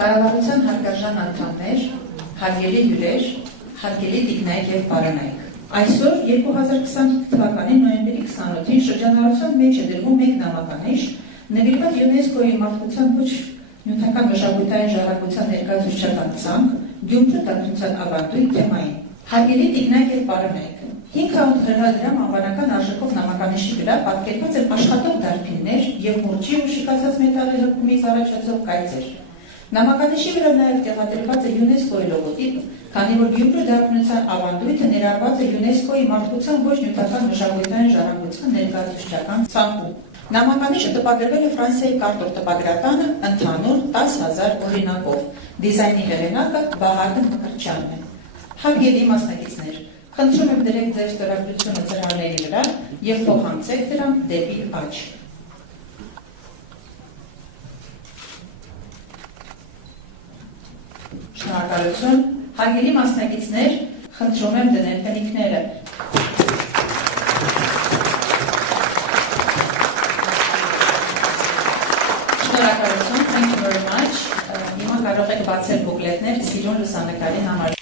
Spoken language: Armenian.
Կառավարության հարգարժան անդամներ, հարգելի հյուրեր, հարգելի տիկնայք և պարոնայք։ Այսօր 2025 թվականի նոյեմբերի 28-ին շրջանառության մեջ է դրվում մեկ նամականիշ, նվիրված ՅՈՒՆԵՍԿՕ-ի մարդկության ոչ նյութական մշակութային ժառանգության ներկայացուցչական ցանկ Գյումրու դաշնության ավանդույթ թեմային։ Հարգելի տիկնայք և պարոնայք, 500 հրահրամ անվանական արժեքով նամականիշի վրա պատկերված են աշխատող դարբիններ և մուրճի ու շիկացած մետաղի հղումից առաջացող կայծեր։ Նամականիշի վրա նաև տեղադրված է ՅՈՒՆԵՍԿՕ-ի լոգոտիպը, քանի որ Գյումրու դարբնության ավանդույթը ներառված է ՅՈՒՆԵՍԿՕ-ի մարդկության ոչ նյութական մշակութային ժառանգության ներկայացուցչական ցանկում։ Նամականիշը տպագրվել է Ֆրանսիայի Կարտոր տպագրատանը ընդհանուր 10,000 օրինակով։ Դիզայնի հեղինակը Վահագն Մկրտչյանն է։ Հարգելի մասնակիցներ, խնդրում եմ դրեք ձեր ստորագրությունը ծրարների վրա և փոխանցեք դրանք դեպի աջ։ Շնորհակալություն, հարգելի մասնակիցներ, խնդրում եմ դնել բնիկները։ Շնորհակալություն, thank you very much։ Հիմա կարող եք բացել բուկլետներ սիրուն լուսանկարի համար։